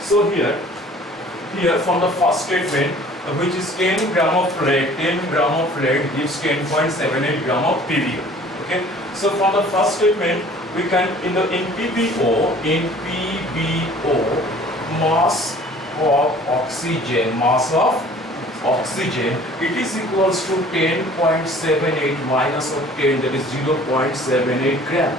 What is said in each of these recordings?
So here from the first statement, which is 10 gram of lead, 10 gram of lead gives 10.78 gram of PbO. Okay. So from the first statement, we can in PbO, mass of oxygen, it is equals to 10.78 minus of 10, that is 0.78 gram.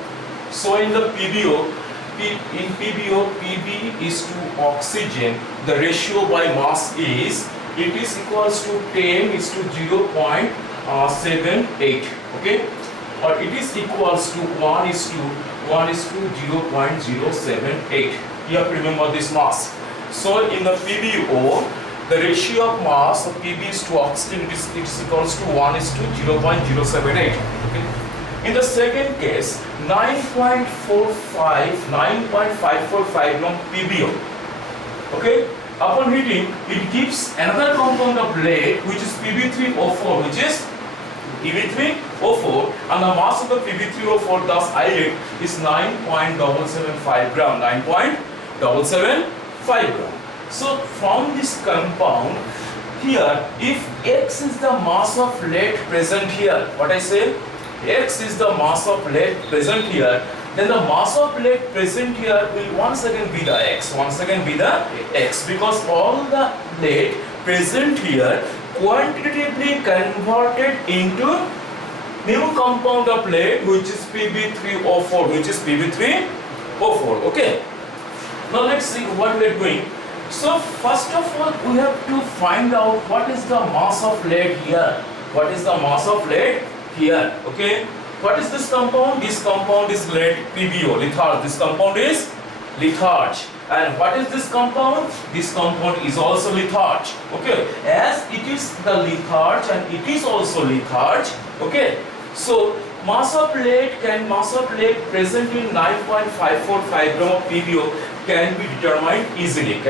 So in the PbO, Pb is to oxygen, the ratio by mass is, it is equals to 10 is to 0.78, okay, or it is equals to 1 is to 0.078. You have to remember this mass. So in the PbO, the ratio of mass of Pb is to oxygen, it is equals to 1 is to 0.078. Okay. In the second case, 9.545 gram PbO. Okay. Upon heating, it gives another compound of lead, which is Pb3O4, and the mass of the Pb3O4, thus iodide, is 9.775 gram. 9.775 gram. So from this compound, here, if X is the mass of lead present here, what I say? X is the mass of lead present here, then the mass of lead present here will once again be the X. Because all the lead present here quantitatively converted into new compound of lead, which is Pb3O4, okay. Now let's see what we are doing. So first of all, we have to find out what is the mass of lead here. Okay. What is this compound? This compound is lead PbO, litharge. This compound is litharge. And what is this compound? This compound is also litharge. Okay. As it is the litharge and it is also litharge. Okay. So mass of lead present in 9.545 gram of PbO can be determined easily.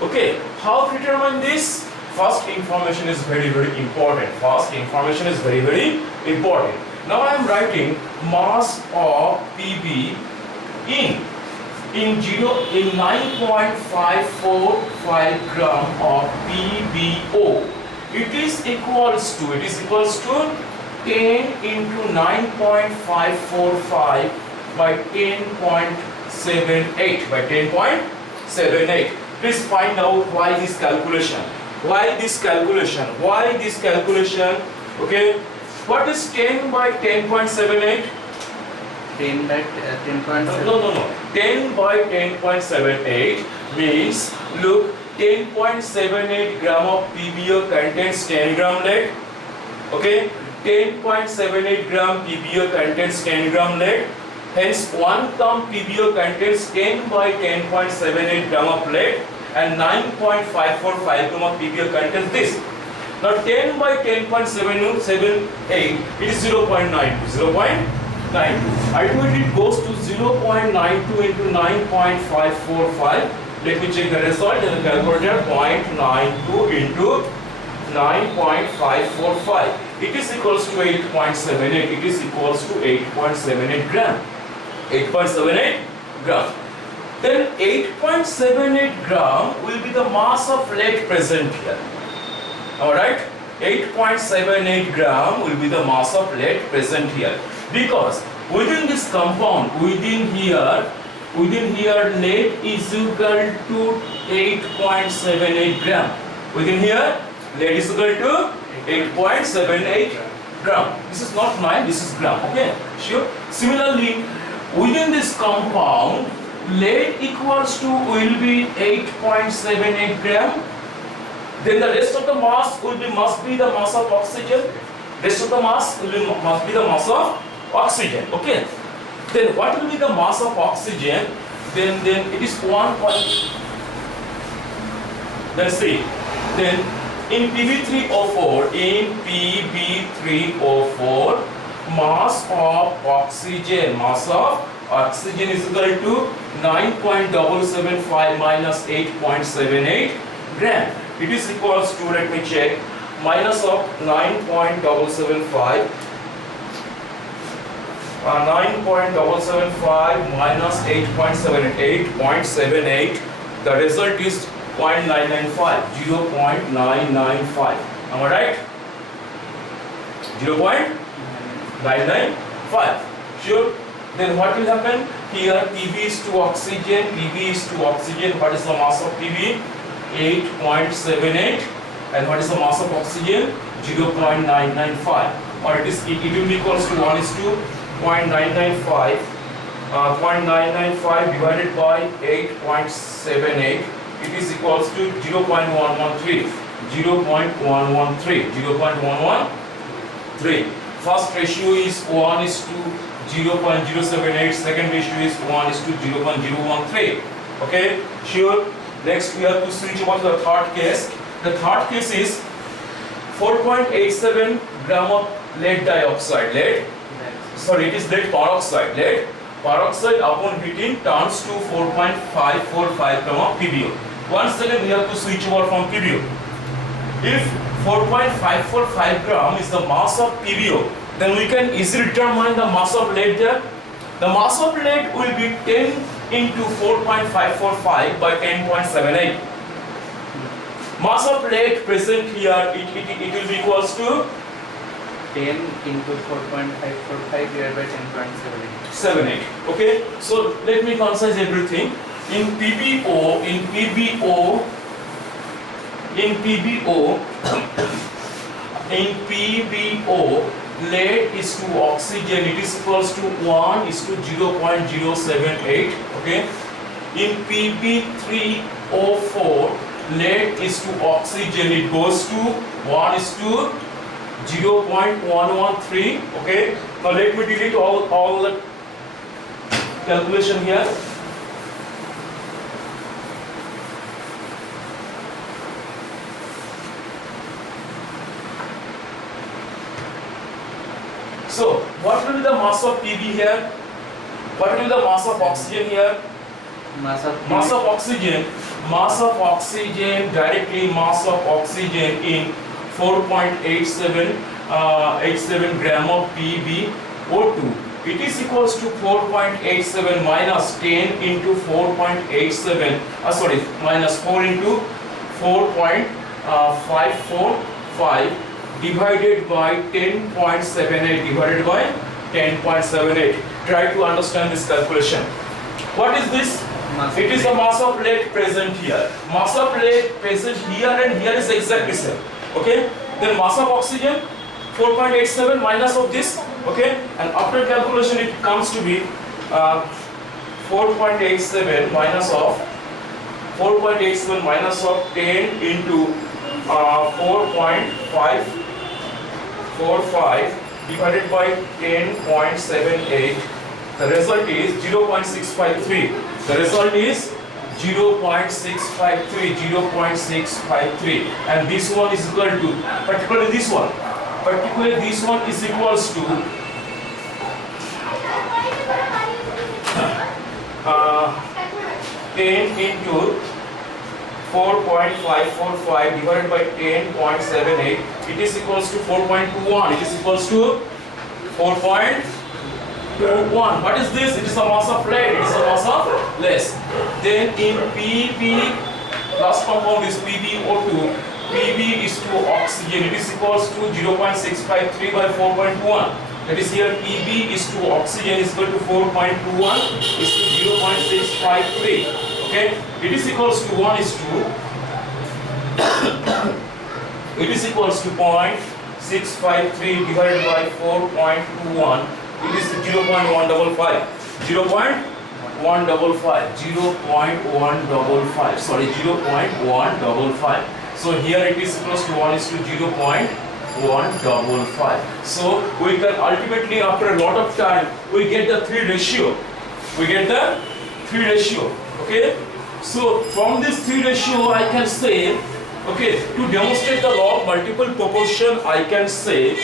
Okay. How to determine this? First information is very important. Now I am writing mass of Pb in 9.545 gram of PbO. It is equals to 10 into 9.545 by 10.78. Please find out why this calculation. Okay. What is 10 by 10.78? 10 by 10.7. No. 10 by 10.78 means, look, 10.78 gram of PbO contains 10 gram lead. Okay. 10.78 gram PbO contains 10 gram lead. Hence, 1 gram PbO contains 10 by 10.78 gram of lead. And 9.545 gram of PbO contains this. Now 10 by 10.778, it is 0.92. Ultimately it goes to 0.92 into 9.545. Let me check the result in the calculator. 0.92 into 9.545. It is equals to 8.78 gram. 8.78 gram. Then 8.78 gram will be the mass of lead present here. Alright? 8.78 gram will be the mass of lead present here. Because within this compound, within here lead is equal to 8.78 gram. Within here, lead is equal to 8.78 gram. This is not 9, this is gram. Okay? Sure? Similarly, within this compound, lead equals to will be 8.78 gram. Then the rest of the mass must be the mass of oxygen. Rest of the mass must be the mass of oxygen. Okay. Then what will be the mass of oxygen? Then it is 1. Let's see. Then in Pb3O4, mass of oxygen is equal to 9.775 minus 8.78 gram. It is equals to, let me check, minus of 9.775 9.775 minus 8.78, 8.78. The result is 0.995, 0.995. Am I right? 0.995. Sure. Then what will happen? Here Pb is to oxygen, Pb is to oxygen. What is the mass of Pb? 8.78. And what is the mass of oxygen? 0.995. Or it will be equals to 1 is to 0.995. 0.995 divided by 8.78. It is equals to 0.113. 0.113. 0.113. First ratio is 1 is to 0.078. Second ratio is 1 is to 0.013. Okay, sure. Next we have to switch over to the third case. The third case is 4.87 gram of lead dioxide. It is lead peroxide. Lead peroxide upon heating turns to 4.545 gram of PbO. Once again we have to switch over from PbO. If 4.545 gram is the mass of PbO, then we can easily determine the mass of lead there. The mass of lead will be 10 into 4.545 by 10.78. Mass of lead present here, it will be equals to 10 into 4.545 divided by 10.78. 78. Okay, so let me concise everything. In PbO, lead is to oxygen, it is equals to 1 is to 0.078. Okay. In Pb3O4, lead is to oxygen, it goes to 1 is to 0.113. Okay. Now let me delete all the calculation here. So, what will be the mass of Pb here? What will be the mass of oxygen here? Mass of oxygen, directly mass of oxygen in 4.87 gram of PbO2. It is equals to 4.87 minus 10 into 4.87, minus 4 into 4.545 divided by 10.78 divided by 10.78. Try to understand this calculation. What is this? It is the mass of lead present here. Mass of lead present here and here is exactly same. Okay? Then mass of oxygen 4.87 minus of this. Okay? And after calculation it comes to be 4.87 minus of 10 into 4.545 divided by 10.78. The result is 0.653. The result is 0.653. And this one is equal to, particularly this one is equals to 10 into 4.545 divided by 10.78. It is equals to 4.21. It is equals to 4.21. What is this? It is the mass of lead. It is the mass of lead. Then in Pb, last compound is PbO2. Pb is to oxygen. It is equals to 0.653 by 4.1. That is here Pb is to oxygen is equal to 4.21 is to 0.653. Okay, it is equals to 1 is to it is equals to 0.653 divided by 4.21. It is 0.155. 0.155. Sorry, 0.155. So here it is equals to 1 is to 0.155. So we can ultimately, after a lot of time, we get the 3 ratio. Okay, so from this 3 ratio I can say, okay, to demonstrate the law of multiple proportion, I can say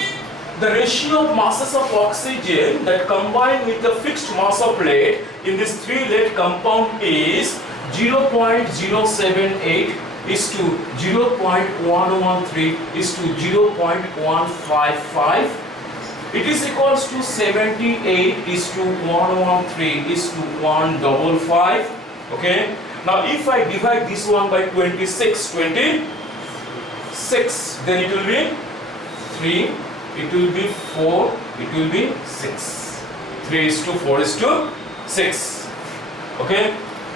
the ratio of masses of oxygen that combine with the fixed mass of lead in this 3 lead compound is 0.078 is to 0.113 is to 0.155 It is equals to 78 is to 113 is to 155. Okay. Now if I divide this one by 26, then it will be 3, it will be 4, it will be 6. 3 is to 4 is to 6. Okay.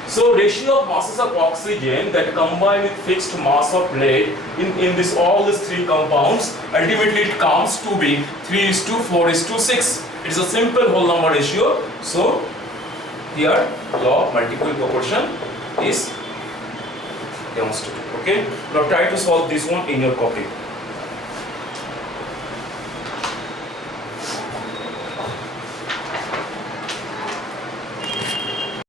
So ratio of masses of oxygen that combine with fixed mass of lead in this all these three compounds, ultimately it comes to be 3 is to 4 is to 6. It is a simple whole number ratio. So here law of multiple proportion is demonstrated. Okay. Now try to solve this one in your copy.